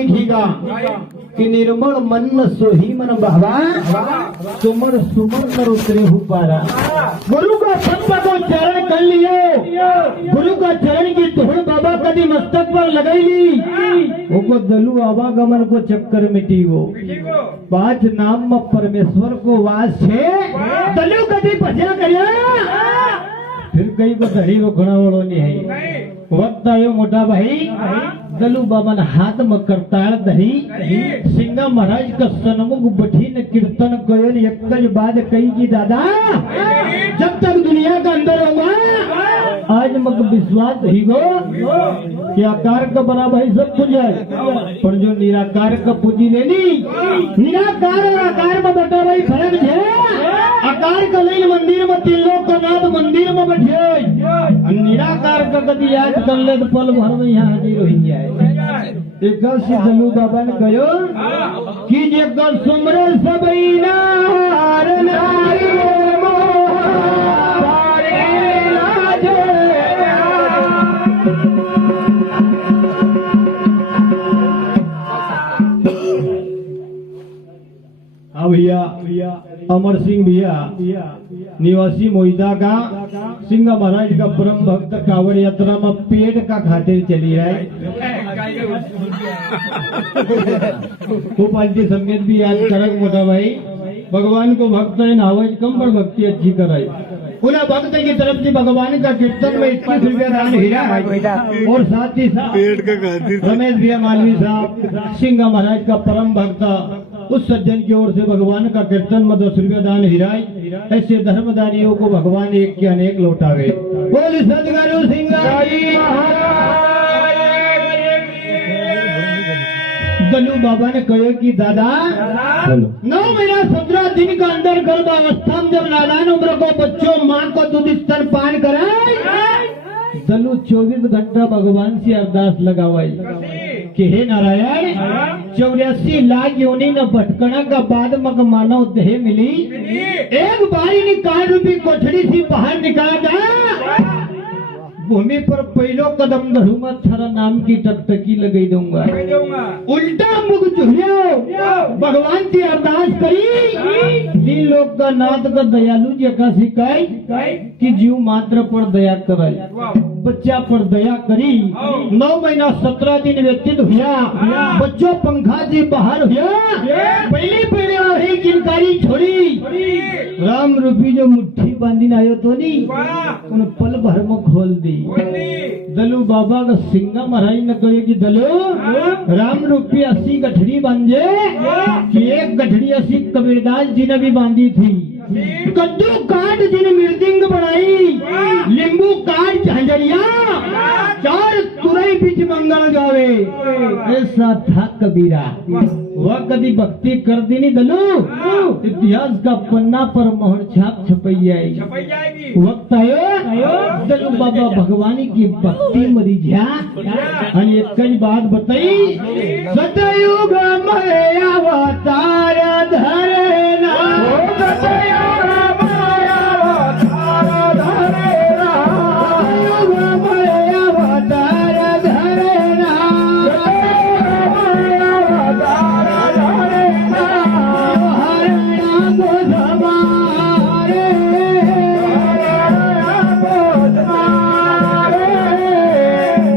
लिखीगा कि निर्मल मन न सोही मन बाबा सुमर सुमर न उतरे हो पारा। गुरु का संग को चरण कर लियो, गुरु का चरण की धूल बाबा कभी मस्तक पर लगाई ली, वो दलु आवागमन को चक्कर मिटी वो। पांच नाम में परमेश्वर को वास छे, दलु कभी भजन करिया फिर कई को धड़ी रोकना वालों नहीं है। वक्त आयो मोटा भाई दलू बाबा ने हाथ में करताड़ धरी, सिंगा महाराज का सन्मुख बैठी ने कीर्तन कयो ने एक बाद कही की दादा जब तक दुनिया का अंदर होगा आज मग विश्वास ही गो कि आकार का बना भाई सब कुछ है, पर जो निराकार का पूजी लेनी निराकार और आकार में बटा भाई फर्क है। आकार का नहीं मंदिर में तीन लोग का नाथ मंदिर में बैठे, निराकार का कभी याद कर ले तो पल भर में यहाँ हाजिर हो जाए। एक से दलू बाबा ने कहो कि जगह सुमर सबई नार नारी भैया अमर सिंह भैया निवासी मोहिता का सिंगा महाराज का परम भक्त कावड़ यात्रा में पेट का खातिर चली है। गोपाल जी संगीत भी याद करक मोटा भाई भगवान को भक्त है नावज कम पर भक्ति अच्छी कराई। उन्हें भक्त की तरफ से भगवान का कीर्तन में 21 रुपया दान हीरा और साथ ही साथ रमेश भैया मालवी साहब सिंगा महाराज का परम भक्त उस सज्जन की ओर से भगवान का कीर्तन में 10 रुपया दान हिराई। ऐसे धर्मदानियों को भगवान एक के अनेक लौटावे। बोल सदगुरु सिंगा जी दलू बाबा ने कहो कि दादा 9 महीना 17 दिन का अंदर गर्भावस्था में जब नादान उम्र को बच्चों माँ को दूध स्तन पान कराए दलू 24 घंटा भगवान से अरदास लगावाई कि हे नारायण 84 लाख योनि न भटकना का बाद मग मानव देह मिली, एक बारी निकाल रूपी कोठड़ी से बाहर निकाला जा भूमि पर पहलो कदम धरूंगा थारा नाम की टकटकी लगाई दूंगा। उल्टा मुख झुलियो भगवान की अरदास करी दी लोग का नाथ का दयालु जी का सिखाई कि जीव मात्र पर दया कराई बच्चा पर दया करी। 9 महीना 17 दिन व्यतीत हुआ बच्चों पंखा से बाहर हुआ पहले वही किनकारी छोड़ी राम रूपी जो मुट्ठी बांधी आयो तो नहीं उन पल भर में खोल दी। दलू बाबा का सिंगा महाराज ने कहे कि दलो राम रूपी 80 गठड़ी बांधे कि एक गठड़ी 80 कबीरदास जी ने भी बांधी थी। कद्दू काट जिन मृदंग बनाई लींबू काट झंझरिया 4 तुरई बीच मंगल गावे ऐसा था कबीरा। वह कभी भक्ति कर दी नहीं दलू इतिहास का पन्ना पर मोहर छाप छपई जाएगी। वक्त आयो दलू बाबा भगवानी की भक्ति मरी जा एक कई बात बताई सतयुग में अवतार धरना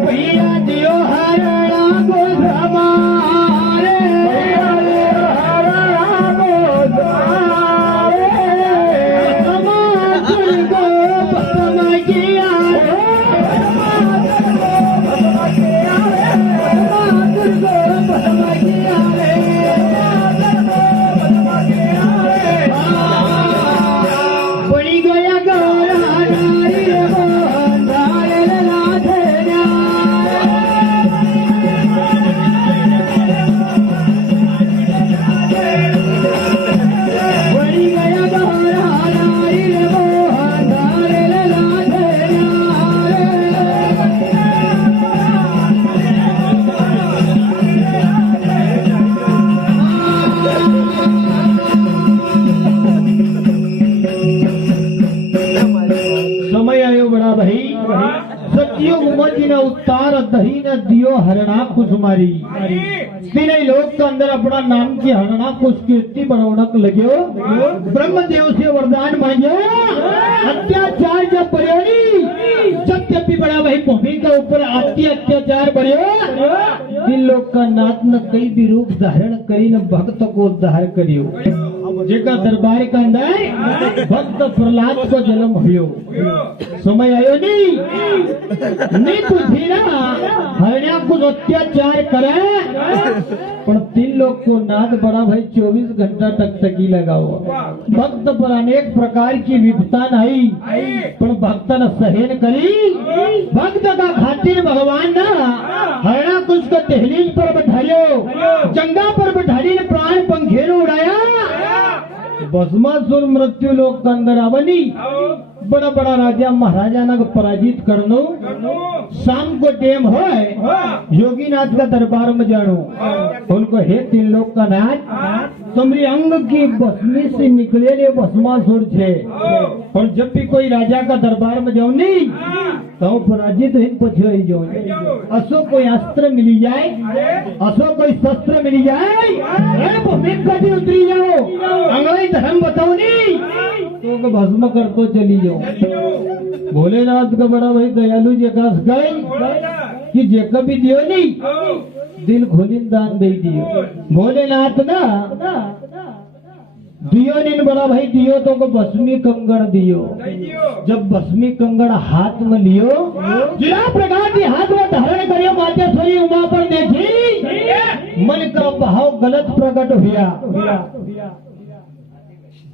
भैया दियो हरणा को हरणाकुश मारी। तीनों लोक के अंदर अपना नाम की हरणाकुश कीर्ति बढ़ाने लगे। ब्रह्मदेव से वरदान मांगे, अत्याचार जब बढ़ी, जब भी बड़ा भाई भूमि के ऊपर अत्याचार बढ़े, तीन लोग का नाथ न कई भी रूप धारण करी, न भक्त को उद्धार करियो। जेका दरबार के अंदर भक्त प्रहलाद को जन्म हुयो। समय आयो नहीं तुझी ना हरण्या कुछ अत्याचार करे, पर तीन लोग को नाथ बड़ा भाई 24 घंटा तक तकी लगाओ। भक्त पर अनेक प्रकार की विपत्ता आई, पर भक्त न सहन करी। भक्त का खातिर भगवान ना हरण्या कुछ को दहलीज पर बैठायो, जंगा पर बैठाड़ी ने प्राण पंखेरो उड़ाया। भस्मासुर मृत्यु लोक के अंदर आवनी, बड़ा बड़ा राजा महाराजा न पराजित करनो। शाम को टेम हो योगीनाथ का दरबार में जानो, उनको हे तीन लोग का नाथ, तुम्हारी अंग की भस्मी से निकले ले भस्मासुर छे। और जब भी कोई राजा का दरबार में जाओ नहीं तो पराजित ही पछुई जाओ। असो कोई अस्त्र मिली जाए, असो कोई शस्त्र मिली जाए, भूमि कभी उतरी जाओ, अंग्रेज धर्म बताओ नहीं तो भस्म कर तो चली जाओ। भोलेनाथ का बड़ा भाई दयालु जी का गए कि जे कभी दियो नहीं दिल खोली दान दे दियो। भोलेनाथ ना दियो नहीं बड़ा भाई दियो तो को भस्मी कंगन दियो। जब भस्मी कंगन हाथ में लियो, जिला प्रकार की हाथ में धारण करियो, मातेश्वरी उमा पर देखी, मन का भाव गलत प्रकट हुआ।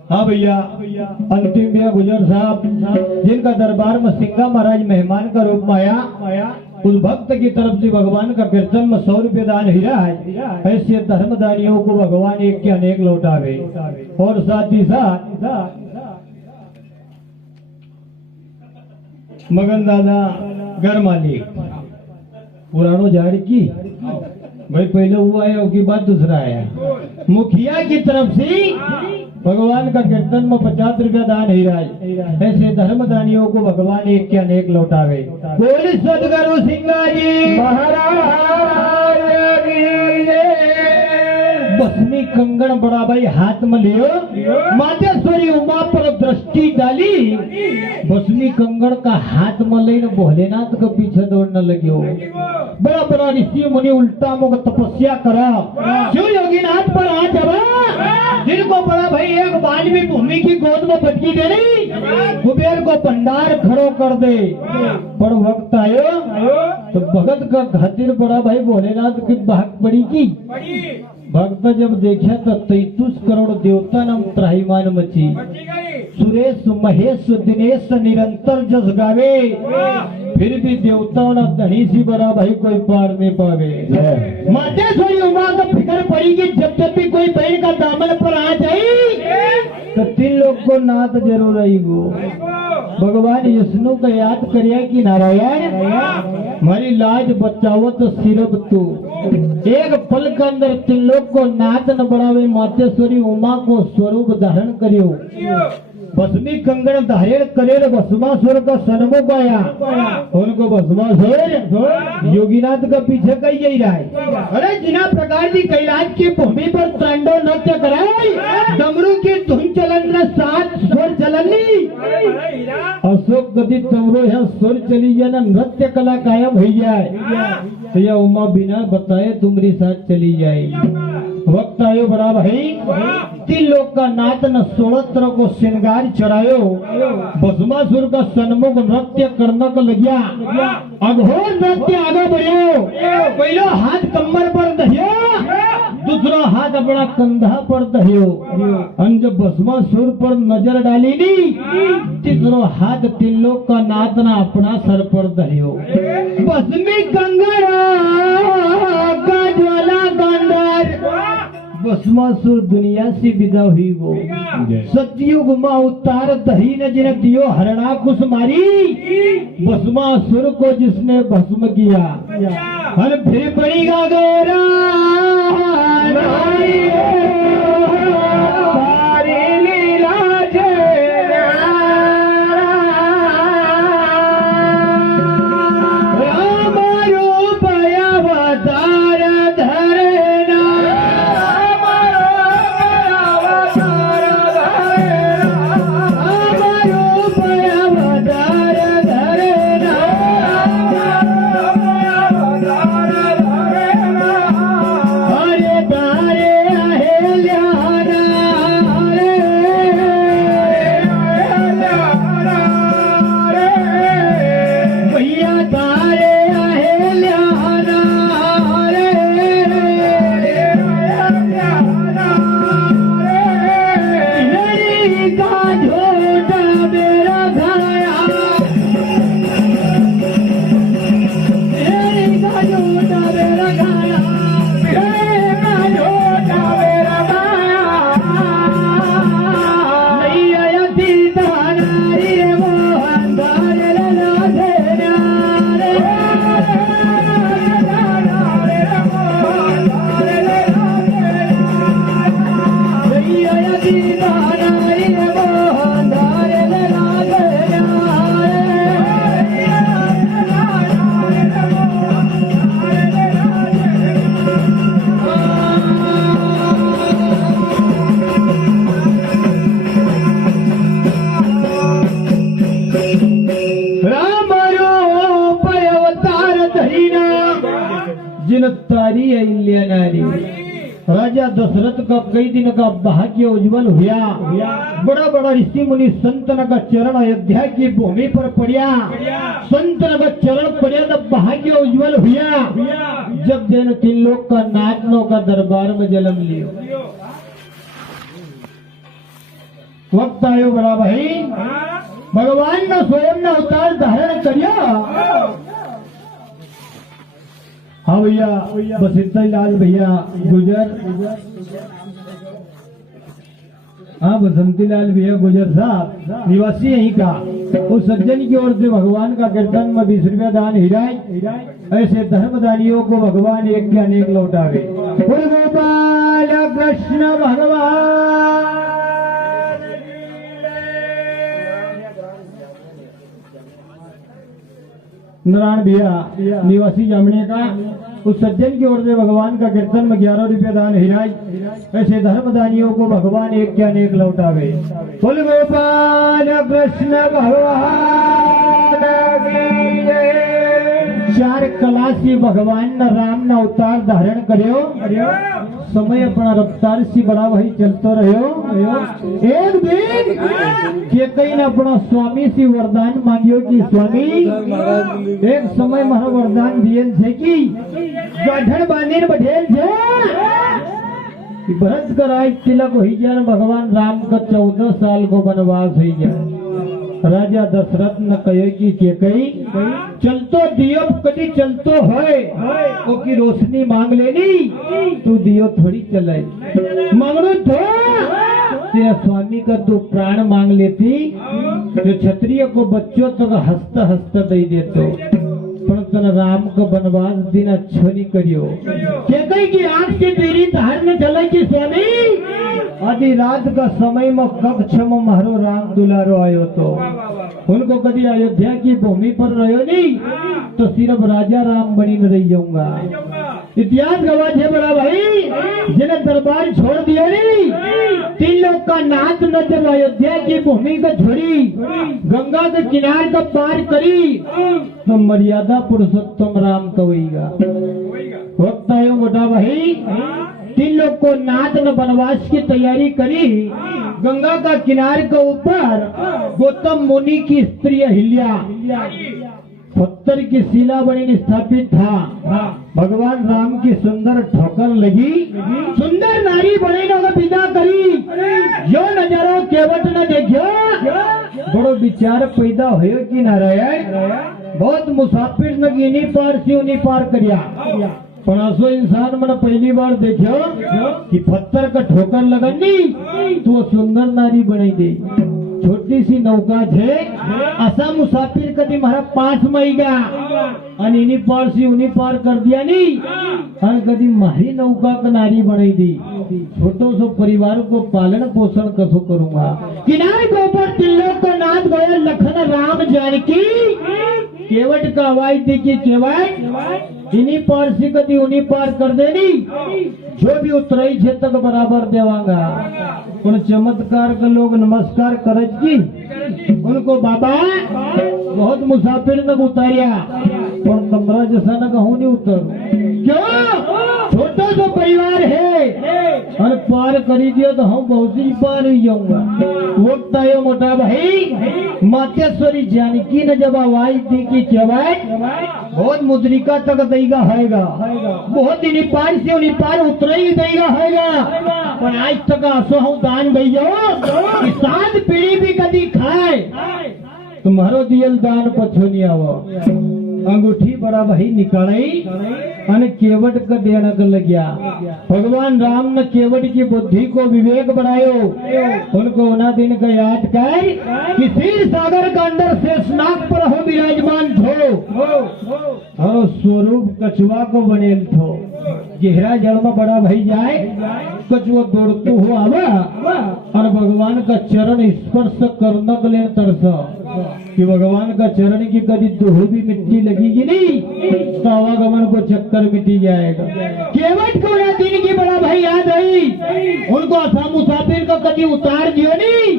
हाँ भैया, अंतिम भैया गुजर साहब जिनका दरबार में सिंगा महाराज मेहमान का रूप में आया, उस भक्त की तरफ से भगवान का कीर्तन में 100 रुपये दान ही रहा है। ऐसे धर्मदानियों को भगवान एक के अनेक लौटावे। और साथ ही साथ मगन दादा घर मालिक पुरानो झाड़ की भाई पहले हुआ है उसकी बात दूसरा है। मुखिया की तरफ से भगवान का कीर्तन में 50 रुपया दान ही राज। ऐसे धर्मदानियों को भगवान एक के अनेक लौटावे। बोल सदगुरु सिंगा जी महाराज भस्मी कंगन बड़ा भाई हाथ में लियो, मातेश्वरी उमा पर दृष्टि डाली, भस्मी कंगन का हाथ में लेने भोलेनाथ के पीछे दौड़ने लगे। बड़ा बड़ा ऋषि मुनि उल्टा मुख तपस्या करा, जो योगीनाथ पर आ जावा, जिनको बड़ा भाई एक बानवी भूमि की गोद में पटकी दे रही, कुबेर को भंडार खड़ो कर दे। पर वक्त आयो तो भगत का खातिर बड़ा भाई भोलेनाथ की भाग पड़ी की। भक्त जब देखा तो 33 करोड़ देवता नाम त्राहिमाम मची। सुरेश महेश दिनेश निरंतर जस गावे, फिर भी देवताओं ना धनी सी बड़ा भाई कोई पार नहीं पावे। मातेश्वरी उमा को फिक्र पड़ी कि जब भी कोई बहन का दामन पर आ जाए तो 3 लोग को नाथ जरूर आएगो। भगवान विष्णु का याद करिए कि नारायण हमारी लाज बचाओ तो सिर्फ तू। एक पल के अंदर 3 लोग को नाथ न बढ़ावे, मातेश्वरी उमा को स्वरूप धारण करियो। भस्मी कंगन धारण करे भस्मासुर का सन्मुख आया, उनको भस्मासुर योगीनाथ का पीछे कही यही रहा है। अरे जिना प्रकार की कैलाश की भूमि पर तांडव नृत्य कराए, डमरू की धुन चलन 7 स्वर चलनी, अशोक गति तमरो है स्वर चली जाए ना, नृत्य कला कायम हो जाए तो यह उमा बिना बताए तुम्हारी साथ चली जाएगी। वक्त आयो बड़ा भाई 3 लोग का नाथ न 16 तरह को श्रृंगार चढ़ायो, भस्मासुर का सन्मुख नृत्य करने को लगिया। अघोर नृत्य आगे बढ़ियो, पहले हाथ कमर पर दहियो, दूसरा हाथ अपना कंधा पर दहियो, जब भस्मासुर पर नजर डाली नी, तीसरो हाथ 3 लोग का नाथ न अपना सर पर दहियो। भस्मी कंगना का ज्वाला गंधर, भस्मासुर दुनिया से विदा हुई वो। सतयुग में उतार दही न जिन दियो हरणाकुश मारी, भस्मासुर को जिसने भस्म किया। हर फिर पड़ेगा गोरा राम रूप नारी। राजा दशरथ का कई दिन का भाग्य उज्जवल हुआ। बड़ा बड़ा ऋषि मुनि संतन का चरण अयोध्या की भूमि पर पड़ा। संतन का चरण पड़ा तो भाग्य उज्जवल हुआ। जब जैन तीन लोग का नाचनों का दरबार में जन्म लियो। वक्त आयो बड़ा भाई, भगवान ने स्वयं ने अवतार धारण करिया। हाँ भैया, बसंती लाल भैया गुजर, हाँ बसंती लाल भैया गुजर साहब निवासी यहीं का। उस सज्जन की ओर से भगवान का कीर्तन में 20 रुपया दान हिराए। ऐसे धर्मदानियों को भगवान एक के अनेक लौटावे। गोपाल कृष्ण भगवान नारायण भैया निवासी जामने का। उस सज्जन की ओर से भगवान का कीर्तन में 11 रुपया दान हिराए। ऐसे धर्मदानियों को भगवान एक के अनेक लौटावे। बोल गोपाल कृष्ण भगवान की जय। 4 कलासी भगवान न राम न अवतार धारण करियो। समय अपना रफ्तार से बड़ा वही चलते रहो। एक दिन के कई ने अपना स्वामी से वरदान मांगियो कि स्वामी एक समय मारा वरदान दिए थे कि गढ़ बांधे बढ़ेल थे भरत कराए तिलक हो जाए। भगवान राम का 14 साल को वनवास हो जाए। राजा दशरथ न कहे कि के कई चलतो दियो कभी चलतो है ओ की रोशनी मांग लेनी तू दियो थोड़ी चले मांगो तो तेरा स्वामी का तू प्राण मांग लेती जो क्षत्रिय को बच्चों तक हंसता हंसता दे देतो। पण तन राम को वनवास दिन अच्छो नहीं करियो। कई की आंख की तेरी धार में चले कि स्वामी आधी रात का समय में कक्ष में मारो राम दुलारो आयो तो उनको कभी अयोध्या की भूमि पर रहो नहीं तो सिर्फ राजा राम बनी न रही जाऊंगा। इतिहास गवाह है बड़ा भाई जिन्हें दरबार छोड़ दिया नहीं। 3 लोग का नाथ न जब अयोध्या की भूमि को छोड़ी गंगा के किनारे का पार करी तो मर्यादा पुरुषोत्तम राम कवेगा। वक्त आयो मोटा भाई 3 लोग को नाथ न वनवास की तैयारी करी। गंगा का किनारे के ऊपर गौतम मुनि की स्त्री अहिल्या पत्थर की शिला बनी स्थापित था। भगवान राम की सुंदर ठोकर लगी। सुंदर नारी बने न विदा करी जो नजारा केवट न देखियो। बड़ो विचार पैदा हो कि नारायण बहुत मुसाफिर न इन्हीं पार से उन्हीं पार करिया। पण असो इंसान मैंने पहली बार देखो कि पत्थर का ठोकर लगनी तो सुंदर नारी बनाई दे। छोटी सी नौका छे असा मुसाफिर कभी मारा 5 महीगा और इन्हीं पार से उन्हीं पार कर दिया नहीं और कभी मारी नौका का नारी बनाई दी। छोटो सो परिवार को पालन पोषण कसो करूंगा। किनारे के ऊपर 3 लोग को नाथ गया लखन राम जानकी केवट का आवाज देखी केवट इन्हीं पार से कभी उन्हीं पार कर देनी जो भी उतराई छे तक बराबर देवांगा। उन चमत्कार के लोग नमस्कार करज की उनको बाबा बहुत मुसाफिर न उतारिया पर तमरा जैसा न कहूँ नहीं उतर क्यों छोटा सा परिवार है और पार करी दिया तो हम बहुत ही पार ही जाऊंगा। वक्त आयो मोटा भाई मातेश्वरी जानकी ने जब आवाज दी कि चवाई बहुत मुद्रिका तक देगा हैगा बहुत इन्हीं पार से उन्हीं पार उतर ही देगा हैगा। पर आज तक असो हम दान गई जाओ कि 7 पीढ़ी भी कभी खाए तुम्हारो दियल दान पछो नहीं आवो। अंगूठी बड़ा भाई निकाली अन केवट का देने कर लगिया। भगवान राम ने केवट की बुद्धि को विवेक बढ़ायो। उनको उना दिन का याद कर कि क्षीर सागर का अंदर शेषनाग पर हो विराजमान थो और स्वरूप कछुआ को बनेल थो। गहरा जल में बड़ा भाई जाए कछुआ दौड़तो हो आवा और भगवान का चरण स्पर्श करने के लिए तरसा कि भगवान का चरण की कभी दोह भी मिट्टी लगेगी नहीं तो आवागमन को चक्कर मिटी जाएगा। केवट को ना दिन की बड़ा भाई याद आई उनको असा मुसाफिर को कभी उतार दियो नहीं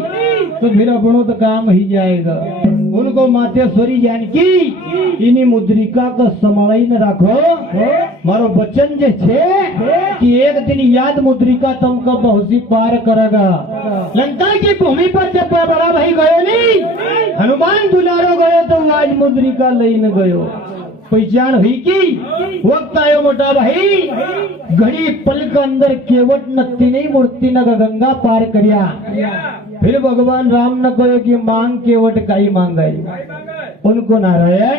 तो फिर अपनों तो काम ही जाएगा। उनको मातेश्वरी जानकी इन्हीं मुद्रिका को संभाળી न રાખો मारो वचन जे छे कि एक दिन याद मुद्रिका तुमको बहुसी पार करेगा। लंका की भूमि पर जब बड़ा भाई गयो नहीं हनुमान दुलारो गयो तो आज मुद्रिका लईने गयो। पहचान हुई की वक्त आयो मोटा भाई घड़ी पल के अंदर केवट न तीन मूर्ति न गंगा पार करिया। फिर भगवान राम ने कहो कि मांग केवट काई मांगाई उनको नारायण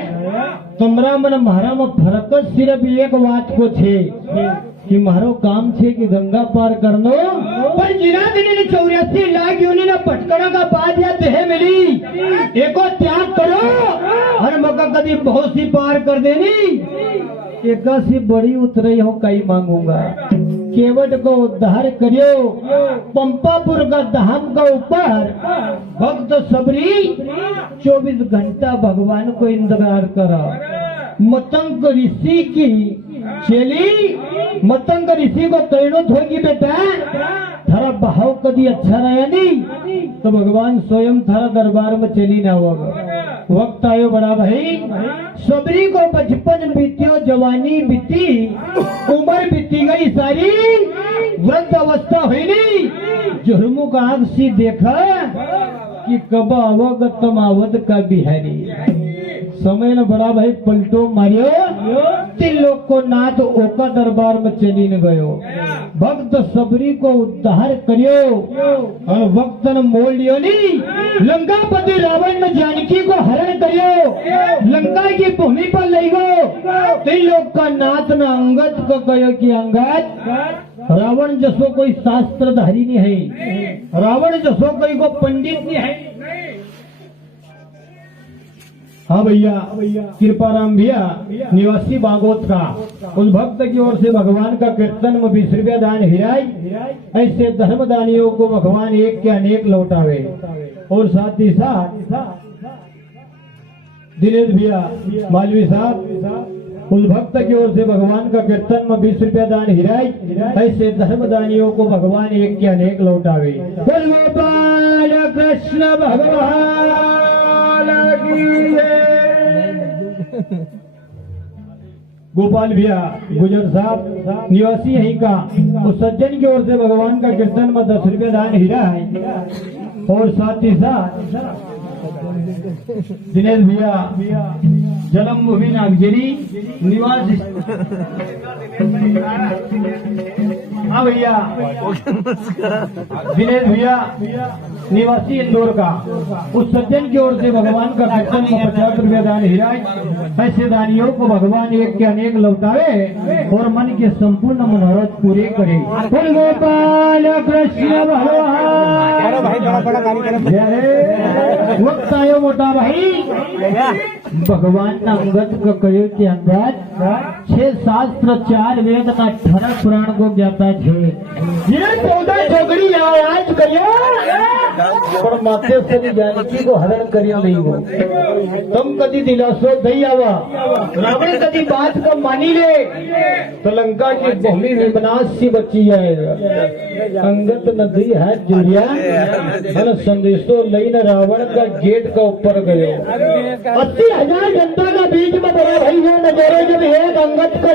तुमरा मन मारा में फरक सिर्फ एक बात को छे कि मारो काम छे कि गंगा पार करनो पर जिना दिन 84 लाख योनि ना पटकड़ा का बाद या देह मिली एको त्याग करो और मका कदी बहुत सी पार कर देनी एक सी बड़ी उतरई हो कई मांगूंगा। केवट को उद्धार करियो पंपापुर का धाम का ऊपर भक्त सबरी 24 घंटा भगवान को इंतजार करा। मतंग ऋषि की चेली मतंग ऋषि को कहनो थोगी बेटा थारा भाव कभी अच्छा रहा नहीं तो भगवान स्वयं थारा दरबार में चली ना होगा। वक्त आयो बड़ा भाई सबरी को बचपन बीतियो जवानी बीती उम्र बीती गई सारी वृद्ध अवस्था हुई नहीं जुर्मू का आंख सी देखा कि कब आवत तम आवत का बिहारी समय न बड़ा भाई पलटो मारियो 3 लोग को नाथ ओका दरबार में चली न गयो। भक्त सबरी को उद्धार करियो और वक्त न मोल लियो नी लंकापति रावण ने जानकी को हरण करियो लंका की भूमि पर ले गयो। 3 लोग का नाथ न अंगद को कहो कि अंगद रावण जसो कोई शास्त्रधारी नहीं है रावण जसो कोई को पंडित नहीं है। हाँ भैया कृपाराम भैया निवासी बागोत का उस भक्त की ओर से भगवान का कीर्तन में 20 रुपया दान हिराई ऐसे धर्मदानियों को भगवान एक के अनेक लौटावे। और साथ ही साथ दिनेश भैया मालवी साहब उस भक्त की ओर से भगवान का कीर्तन में 20 रुपया दान हिराई ऐसे धर्मदानियों को भगवान एक के अनेक लौटावे। गोपाल कृष्ण भगवान गोपाल भैया गुजर साहब निवासी यहीं का उस सज्जन की ओर से भगवान का कीर्तन में 10 रुपया दान हीरा है। और साथ ही साथ दिनेश भैया जन्मभूमि नागगिरी निवासी हाँ भैया दिनेश भैया निवासी इंदौर का उस सज्जन की ओर से भगवान का कीर्तन में 50 रुपया दान हिराए। ऐसे दानियों को भगवान एक के अनेक लौटावे और मन के संपूर्ण मनोरथ पूरे करे। गोपाल कृष्ण भगवान वक्त आयो मोटा भाई भगवान न अंगद को कहो के अंदर 6 शास्त्र 4 वेद का 18 पुराण को ज्ञाता है। 14 छोकरी आज करियो पर माथे से जानकी को हरण करियो नहीं हो तुम कदी दिलासो दई आवा रावण कदी बात को मानी ले तो लंका की भूमि विनाश से बची जाएगा। अंगत नदी है जुड़िया मन संदेशो लईन रावण का गेट का ऊपर गयो। 80,000 जनता का बीच में बड़ा भाई वो नजारे जब एक अंगत का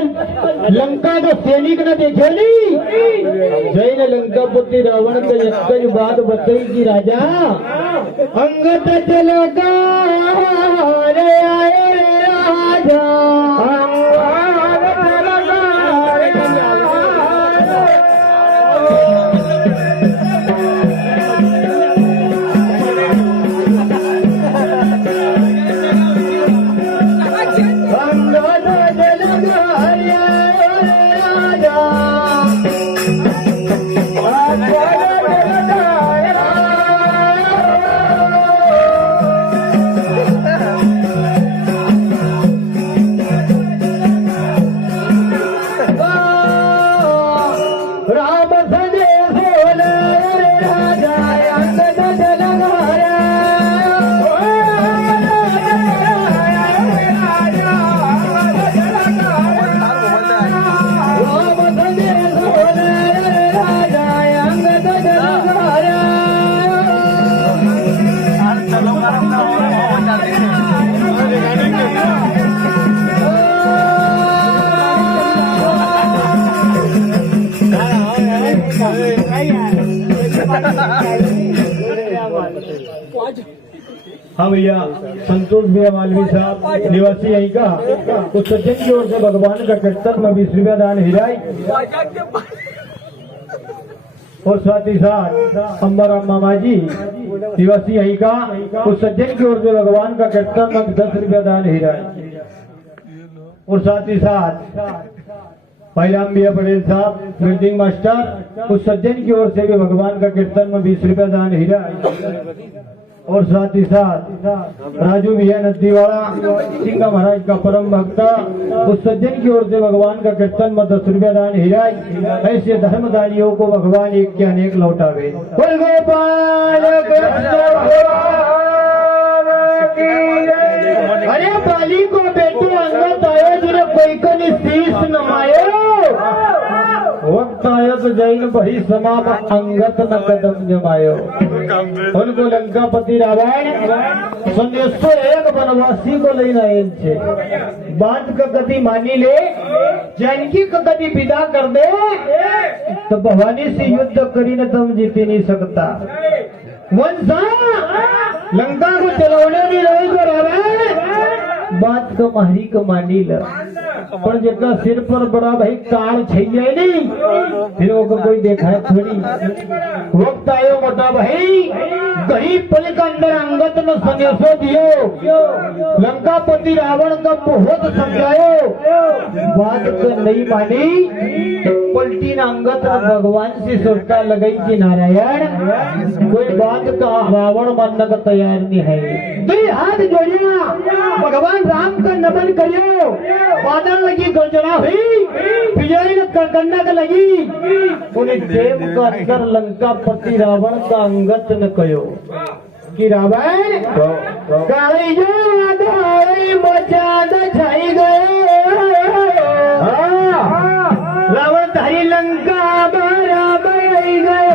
लंका का सैनिक न देखे नहीं जैन लंकापति रावण का एक बात बताई कि राजा अंगत चलो रे आए राजा हाँ भैया, संतोष भैया मालवी साहब निवासी यहीं का, कुछ सज्जन की ओर से भगवान का कीर्तन में 20 रुपया दान हिराई, और साथ ही साथ अम्बाराम मामा जी निवासी यहीं का, कुछ सज्जन की ओर से भगवान का कीर्तन में 10 रुपया दान हिराई, और साथ ही साथ भाईराम भैया पटेल साहब बिल्डिंग मास्टर, उस सज्जन की ओर से भी भगवान का कीर्तन में 20 रुपया दान हिराई, और साथ ही साथ राजू भैया नदीवाड़ा सिंगा महाराज का परम भक्त, उस सज्जन की ओर से भगवान का कीर्तन में 10 रुपया दान हिराई। ऐसे धर्मदानियों को भगवान एक के अनेक लौटावे। अरे बाली को बेटू अंगत आयो जिन्हें कोई कनी शीश नमायो, वक्त आयो तो जैन बही समाप अंगत न कदम जमायो। उनको लंकापति रावण संदेशो एक वनवासी को लेना छे, बात का कदी मानी ले, जानकी का कदी विदा कर दे, तो भवानी से युद्ध करी न तुम जीती नहीं सकता। वंशा लंका को चलाने नहीं रही तो रावण बात को मारी को मानी ल, पर जितना सिर पर बड़ा भाई काल छैया नहीं, फिर वो कोई देखा है थोड़ी। वक्त आयो मोटा भाई, गरीब पल का अंदर अंगत में संदेशो दियो, लंकापति रावण का बहुत समझायो, बात को नहीं मानी, पलटी न अंगत भगवान से सोचता लगई कि नारायण कोई बात का रावण मानने का तैयार नहीं है। तो हाथ जोड़िया भगवान राम का नमन करियो, बादल लगी गर्जना हुई, विजय करकंडा का लगी, उन्हें देव का अंदर लंकापति रावण का अंगत न कयो कि रावण काली जो आधारी मचाद छाई गए, रावण धारी लंका बराबर गए,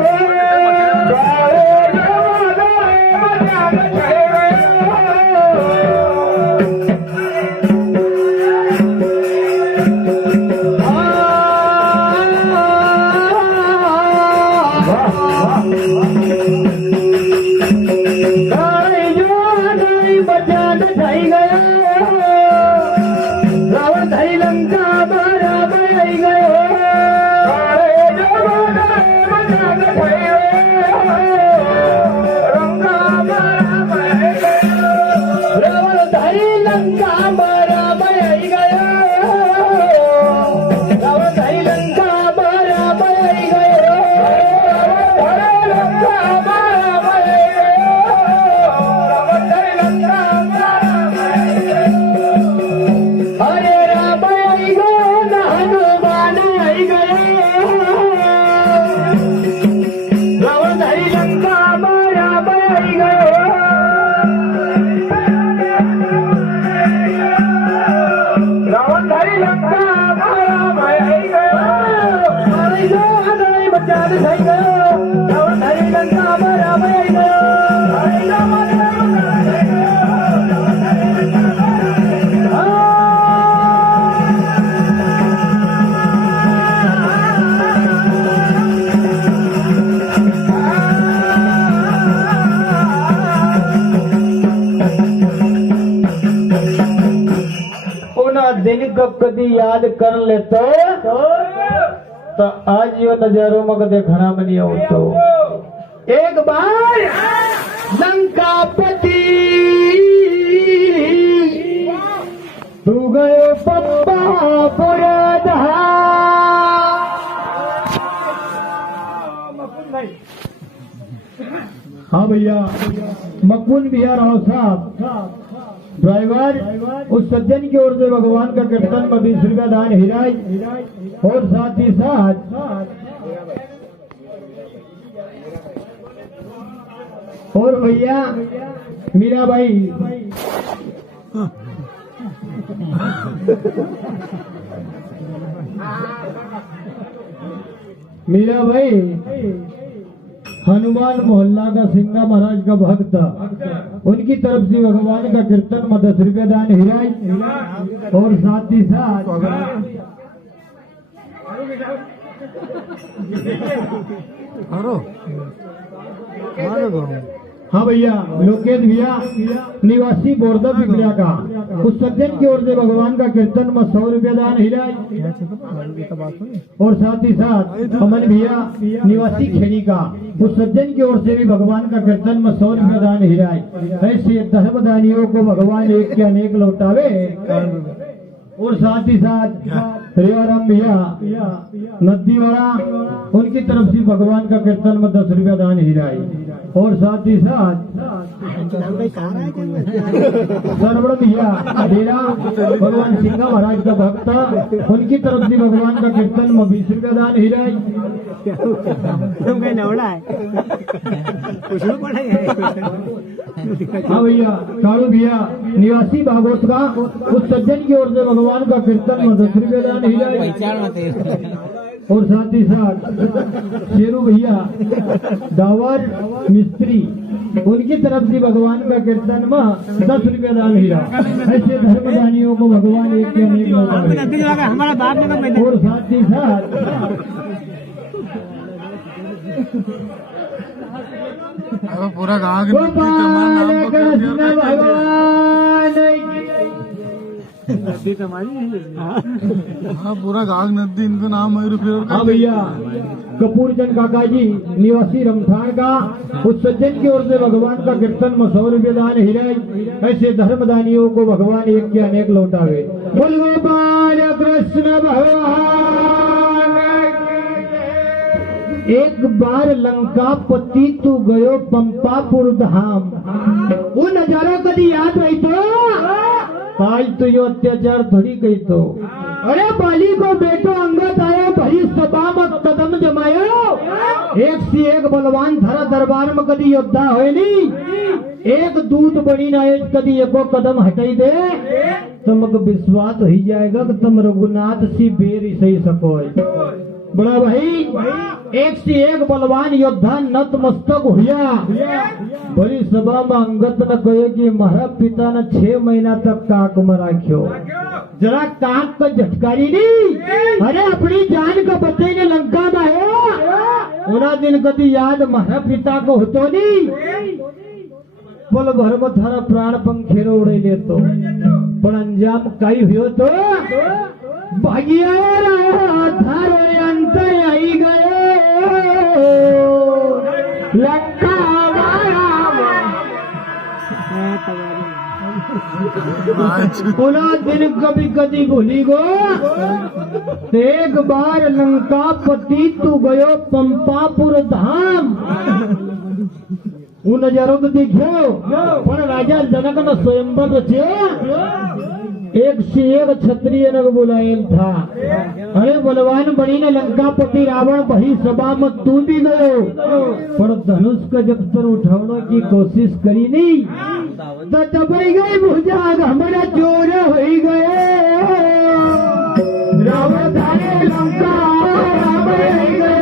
दिन को कभी याद कर ले तो आज यो नजारों में देखना में नहीं हो। तो एक बार लंकापति तू गए पप्पा पुराधा। हाँ भैया, मकबूल भैया राव साहब ड्राइवर, उस सज्जन की ओर से भगवान का कीर्तन में 20 रुपया दान हिराई, और साथ ही साथ और भैया मीरा भाई हनुमान मोहल्ला का सिंगा महाराज का भक्त, उनकी तरफ से भगवान का कीर्तन में 10 रुपया दान हिराई, और साथ ही साथ हाँ भैया, लोकेश भैया निवासी बोर्दा पिपलिया का उस सज्जन की ओर से भगवान का कीर्तन में 100 रुपया दान हिराय। और साथ ही साथ अमन भैया निवासी खेड़ी का उस सज्जन की ओर से भी भगवान का कीर्तन में 100 रुपया दान हिराय। ऐसे धर्मदानियों को भगवान एक के अनेक लौटावे। और साथ ही साथ रेवाराम भैया नदी वाला उनकी तरफ से भगवान का कीर्तन में 10 रुपया दान हिराई। और साथ ही साथ सरवण भैया डेरा भगवान सिंह महाराज का भक्त उनकी तरफ से भगवान का कीर्तन में 20 रुपया दान हिराई। हाँ भैया, कालू भैया निवासी भागवत का उस सज्जन की ओर से भगवान का कीर्तन में 10 रुपया दान हिराई। और साथ ही साथ शेरू भैया डावर मिस्त्री उनकी तरफ से भगवान का कीर्तन में 10 रुपया दान हिरा। ऐसे धर्मदानियों को भगवान एक के अनेक लौटावे। और साथ ही साथ पूरा गाँव पूरा गाँव नदी इनको नाम है। हाँ भैया, कपूरचंद काका जी निवासी रमठान का उस सज्जन की ओर से भगवान का कीर्तन में 100 रुपये दान हिराय। ऐसे धर्मदानियों को भगवान एक के अनेक लौटावे। बोल गोपाल कृष्ण भगवान। एक बार लंकापति तू गयो पंपापुर धाम। वो नजारा कभी याद रही तो आज तो यो अत्याचार थोड़ी गई तो। अरे बाली को बेटो अंगद आयो भरी सभा में कदम जमायो। एक से एक बलवान धरा दरबार में कदी योद्धा होए नहीं। एक दूत बनी ना कदी एको कदम हटाई दे तुमको विश्वास हो ही जाएगा कि तुम रघुनाथ सी बेर ही सही सको। बड़ा भाई, एक से एक बलवान योद्धा नतमस्तक हुआ। बड़ी सभा में अंगद न कहे कि महाराज पिता ने 6 महीना तक काक में राख्यो। जरा काक का झटकारी नहीं। अरे अपनी जान का बच्चे ने लंका में है। उना दिन कभी याद महाराज पिता को होतो नहीं। पल भर में थारा प्राण पंखेरो उड़े ले तो पर अंजाम कई हुयो तो भागिया थारे अंत आई गए लंका पूरा दिन कभी कभी भूली गो। एक बार लंका पति तू गयो पंपापुर धाम। वो नजारों को देखियो। पर राजा जनक ने स्वयंवर रचे। एक से एक क्षत्रिय ने बुलायल था। अरे बलवान बड़ी ने लंकापति रावण बड़ी सभा में तू भी गयो। पर धनुष का जब तर उठाने की कोशिश करी नहीं तो दबाई गई भुजा हमारा चोर हो गए। रावण धारे लंका रावण गए।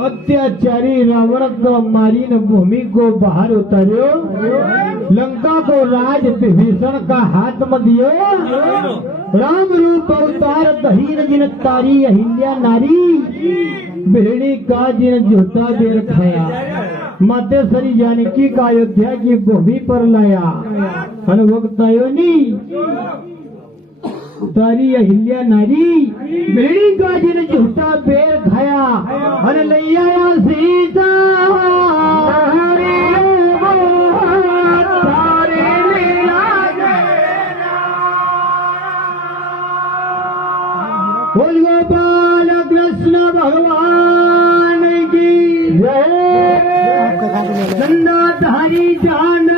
अत्याचारी रावण को मारी न भूमि को बाहर उतारो। लंका को राज विभीषण का हाथ में दियो। राम रूप अवतार दहीन जिन तारी अहिल्या नारी। बिहड़ी का जिन झूठा बेर खाया। मातेश्वरी जानकी का अयोध्या की भूमि पर लाया और वक्तायोनी तारी अहिल्या नारी मेरी गाजी ने झूठा बेर खाया और ले आया सीता बोल गोपाल कृष्ण भगवान की जय। नंदाधारी जान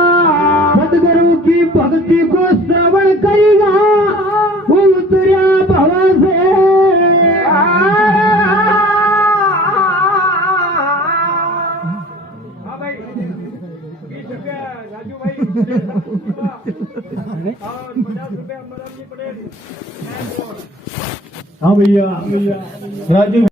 सदगुरु की भक्ति को श्रवण करेगा वो उतरिया भवा से राजू भाई और 50 रुपए अमरजी पटेल। हाँ भैया राजू